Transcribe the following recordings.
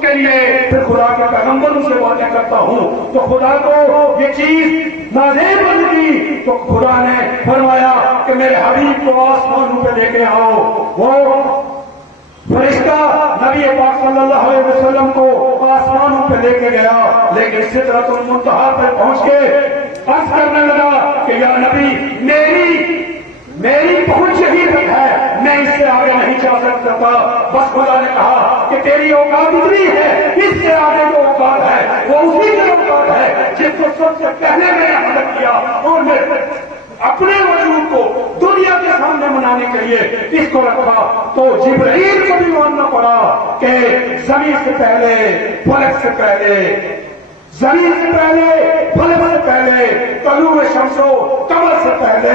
کے لیے پھر خدا کے پیغمبروں سے باتیں کرتا ہوں تو خدا کو یہ چیز نازیب بنی تو خدا نے فرمایا کہ میرے حبیب کو آسمانوں پہ لے کے آؤ. وہ فرشتہ نبی پاک صلی اللہ علیہ وسلم کو آسمانوں پہ لے کے گیا لیکن سدرۃ المنتہا پہ پہنچ کے عرض کرنے لگا کہ یا نبی میری پہنچ یہی تک ہے, میں اس سے آگے نہیں جا سکتا. بس خدا نے کہا کہ تیری اوقات اتنی ہے, اس سے آگے جو اوقات ہے وہ اسی کی اوقات ہے جس کو سب سے پہلے میں نے حلق کیا اور میں اپنے وجود کو دنیا کے سامنے منانے کے لیے اس کو رکھا. تو جبرائیل کو بھی ماننا پڑا کہ زمین سے پہلے فلک سے پہلے, زمین سے پہلے فلک سے پہلے, طلوع شمس و قمر سے پہلے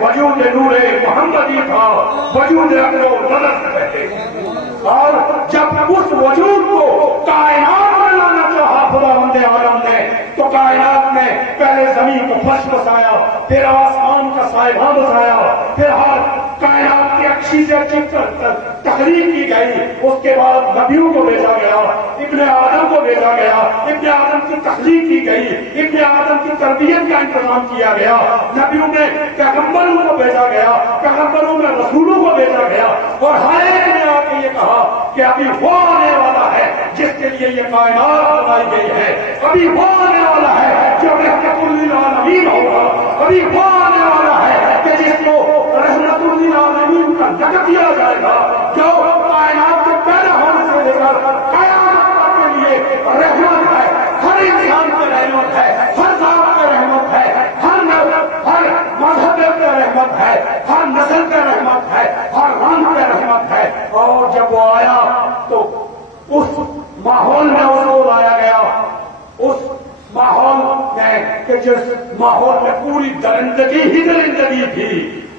وجود نور محمدی تھا, وجود عقل و نظر سے پہلے. اور جب اس وجود کو کائنات میں لانا چاہا خداوند عالم نے تو کائنات میں پہلے زمین کو فرش بسایا, پھر آسمان کا سائبہ بسایا, پھر ہر کائنات کی اچھی سے اچھی تخلیق کی گئی. اس کے بعد نبیوں کو بھیجا گیا, ابن آدم کو بھیجا گیا, ابن آدم کی تخلیق کی گئی, ابن آدم کی تربیت کا انتظام کیا گیا, نبیوں میں پیغمبروں کو بھیجا گیا, پیغمبروں میں رسولوں کو بھیجا گیا. اور ہر ایک نے آ کے یہ کہا کہ ابھی وہ آنے والا ہے جس کے لیے یہ کائنات بنائی گئی ہے, ابھی وہ آنے والا ہے جو رحمت للعالمین ہوگا, ابھی وہ آنے والا ہے کہ جس کو رحمت للعالمین کا لقب دیا جائے گا, جو کائنات کے پیدا ہونے سے لے کر قیامت کے لیے رحمت ہے, ہر انسان کی رحمت ہے, ہر ذات کی رحمت ہے, ہر مذہب کی رحمت ہے, ہر نسل کی رحمت ہے, ہر رنگ کی رحمت ہے. اور جب وہ آیا تو اس ماحول میں اس کو لایا گیا, اس ماحول میں کہ جس ماحول میں پوری درندگی ہی درندگی تھی,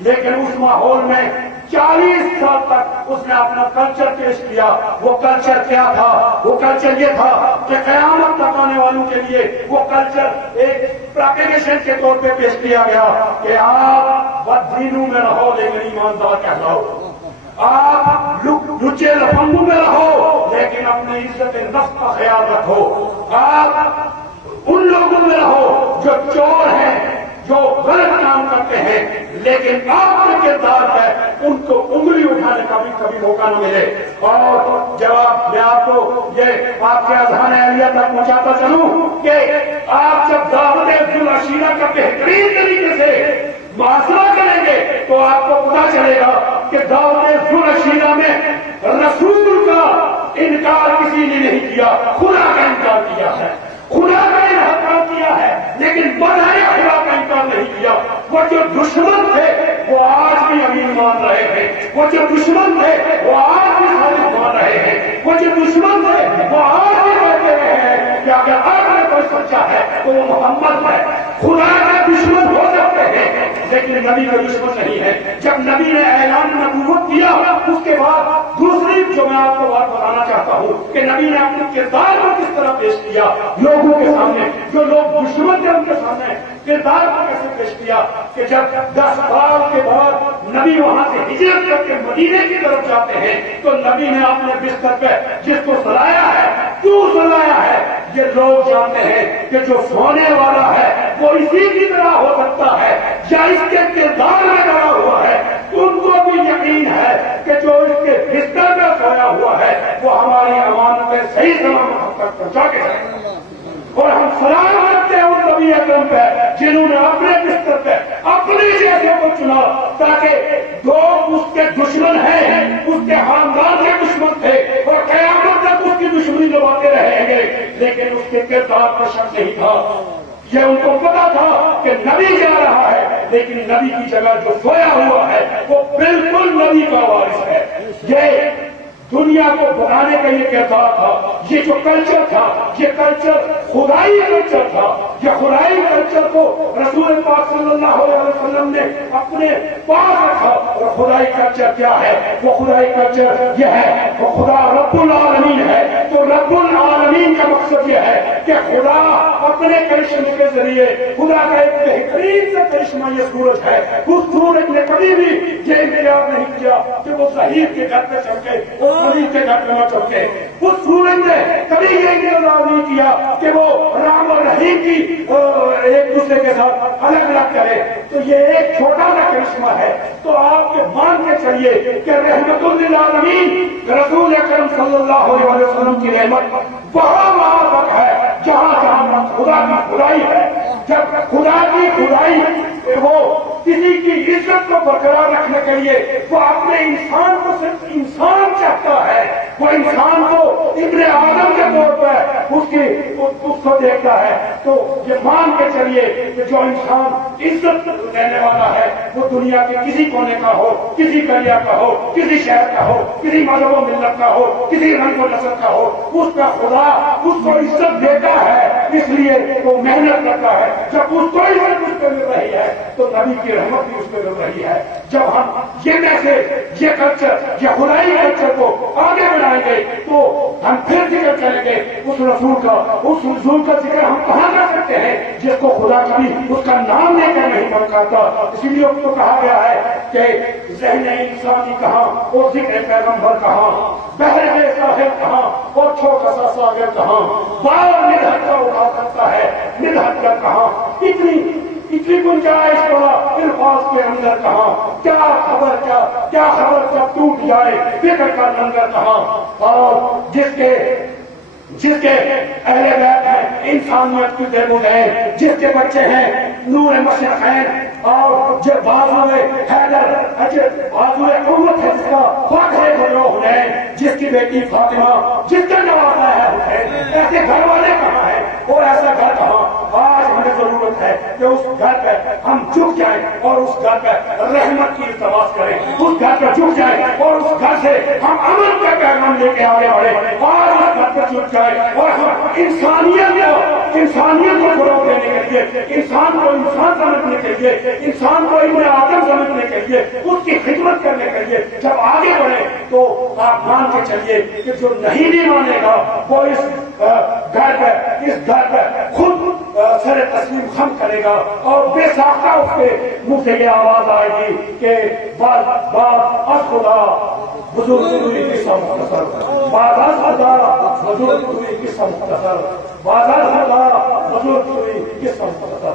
لیکن اس ماحول میں 40 سال تک اس نے اپنا کلچر پیش کیا. وہ کلچر کیا تھا؟ وہ کلچر یہ تھا کہ قیامت تک آنے والوں کے لیے وہ کلچر ایک پراپیگیشن کے طور پہ پیش کیا گیا کہ آپ بددینوں میں رہو لیکن ایماندار کہلاؤ, آپ لچے لفنگوں میں رہو لیکن اپنی عزت نفس کا خیال رکھو, آپ ان لوگوں میں رہو جو چور ہیں, جو غلط کام کرتے ہیں, لیکن آپ کے کردار ہے ان کو انگلی اٹھانے کا بھی کبھی موقع نہ ملے. اور جواب میں آپ کو یہ آپ کے اذہان اہلیہ تک پہنچاتا چلوں کہ آپ جب دعوت ذوالعشیرہ کا بہترین طریقے سے محاصرہ کریں گے تو آپ کو پتا چلے گا کہ دعوت ذوالعشیرہ میں رسول کا انکار کسی نے نہیں کیا, خدا کا انکار کیا ہے, خدا کا انکار کیا ہے, لیکن بظاہر خدا کا انکار نہیں کیا. وہ جو دشمن تھے وہ آج بھی امین مان رہے ہیں, وہ جو دشمن تھے وہ آج بھی صادق مان رہے ہیں, وہ جو دشمن تھے وہ آج بھی کہتے رہے ہیں کہ اگر آپ نے کوئی سوچا ہے تو وہ محمد ہے. خدا کے دشمن ہو سکتے ہیں لیکن نبی کا دشمن نہیں ہے. جب نبی نے اعلان نبوت کیا اس کے بعد دوسری جو میں آپ کو بات بتانا چاہتا ہوں کہ نبی نے اپنے کردار کو کس طرح پیش کیا لوگوں کے سامنے, جو لوگ دشمن تھے ان کے سامنے کردار کو کیسے پیش کیا کہ جب 10 سال کے بعد نبی وہاں سے ہجرت کر کے مدینے کی طرف جاتے ہیں تو نبی نے اپنے بستر پہ جس کو سلایا ہے, کیوں سلایا ہے, یہ لوگ جانتے ہیں کہ جو سونے والا ہے وہ اسی کی طرح ہو سکتا ہے یا اس کے کردار میں ڈرا ہوا ہے. ان کو بھی یقین ہے کہ جو اس کے بستر میں سویا ہوا ہے وہ ہماری امانتیں صحیح سلامت حد تک پہنچا کے جائے. اور ہم سلام کرتے ہیں ان نبی اکرم پہ جنہوں نے اپنے بستر پہ اپنے جیسے کو چنا تاکہ جو اس کے دشمن ہیں اس کے خاندان کے دشمن تھے اور قیامت تک اس کی دشمنی دباتے رہیں گے, لیکن اس کے کردار پر شک نہیں تھا. یہ ان کو پتا تھا کہ نبی جا رہا ہے لیکن نبی کی جگہ جو سویا ہوا ہے وہ بالکل نبی کا وارث ہے. یہ دنیا کو بنانے کا یہ کردار تھا, یہ جو کلچر تھا یہ کلچر خدائی کلچر تھا. یہ خدائی کلچر کو رسول پاک صلی اللہ علیہ وسلم نے اپنے پاس رکھا. اور خدائی کلچر کیا ہے؟ وہ خدائی کلچر یہ ہے وہ خدا رب العالمین ہے. تو رب العالمین کا مقصد یہ ہے کہ خدا اپنے کرشمے کے ذریعے, خدا کا ایک بہترین سے کرشمہ یہ سورج ہے, اس سورج نے کبھی بھی یہ انتظار نہیں کیا کہ وہ ظہیر کے گھر پہ چڑھ کے کے گھر پہ مت چلتے. اس سورج نے کبھی یہ انتظار نہیں کیا کہ وہ رام اور رحیم کی ایک دوسرے کے ساتھ الگ الگ کرے. تو یہ ایک چھوٹا سا کرشمہ ہے. تو آپ کے مان کے چلیے کہ رحمت للعالمین رسول اکرم صلی اللہ علیہ وسلم کی رحمت وہاں تک ہے جہاں خدا کی خدائی ہے. جب خدا کی خدائی وہ کسی کی عزت کو برقرار رکھنے کے لیے وہ اپنے انسان کو صرف انسان چاہتا ہے. وہ انسان کو ابن آدم کے طور پر اس کو دیکھتا ہے. تو یہ مان کے چلیے کہ جو انسان عزت دینے والا ہے وہ دنیا کے کسی کونے کا ہو, کسی دریا کا ہو, کسی شہر کا ہو, کسی مذہب و ملت کا ہو, کسی رنگ و نسل کا ہو, اس کا خدا اس کو عزت دیتا ہے. اس لیے وہ محنت کرتا ہے. جب اس کو عزت اس پہ مل رہی ہے تو نبی کی رحمت بھی اس پہ مل رہی ہے. جب ہم یہ میسج, یہ کلچر, یہ خدائی کلچر کو آگے بڑھائیں گے تو ہم پھر ذکر کریں گے اس رسول کا. اس رسول کا ذکر ہم کہاں کر سکتے ہیں جس کو خدا کبھی اس کا نام لے کر نہیں پکارتا. اسی لیے اس کو کہا گیا ہے کہ ذہن انسانی کہاں اور ذکر پیغمبر کہاں, بہر ساحل کہاں اور چھوٹا سا ساگر کہاں, بار ندہت کا اٹھا سکتا ہے ندہت کا کہاں, اتنی گنجائش پڑا الفاظ کے اندر کہاں, کیا خبر جب ٹوٹ جائے فکر کا لنگر کہاں. اور جس کے اہل بیت ہیں انسانیت کی دیبود ہے, جس کے بچے ہیں نور مشرقین اور جو بازو حیدر بازو قوت ہے, جس کا فخر گروہ ہے, جس کی بیٹی فاطمہ, جس کا نوازا ہے حسین, ایسے گھر والے کہاں ہیں اور ایسا گھر کہاں. آج ہمیں ضرورت ہے کہ اس گھر پہ ہم جھک جائیں اور اس گھر پہ رحمت کی التماس کریں. اس گھر پہ جھک جائیں اور اس گھر سے ہم امن کا پیغام لے کے آگے بڑھیں. آج اس گھر پہ جھک جائیں اور ہم انسانیت کو فروغ دینے کے لیے, انسان کو انسان سمجھنے کے لیے, انسان کو ابن آدم سمجھنے کے لیے, اس کی خدمت کرنے کے لیے جب آگے بڑھیں تو آپ مان کے چلیے کہ جو نہیں مانے گا وہ اس گھر پہ خود سر تسلیم خم کرے گا اور بے ساختہ اس کے منہ سے یہ آواز آئے گی کہ بات از خدا بزرگ ہوئی قصہ مختصر, بات از خدا بزرگ ہوئی قصہ مختصر, بات از خدا بزرگ ہوئی قصہ مختصر.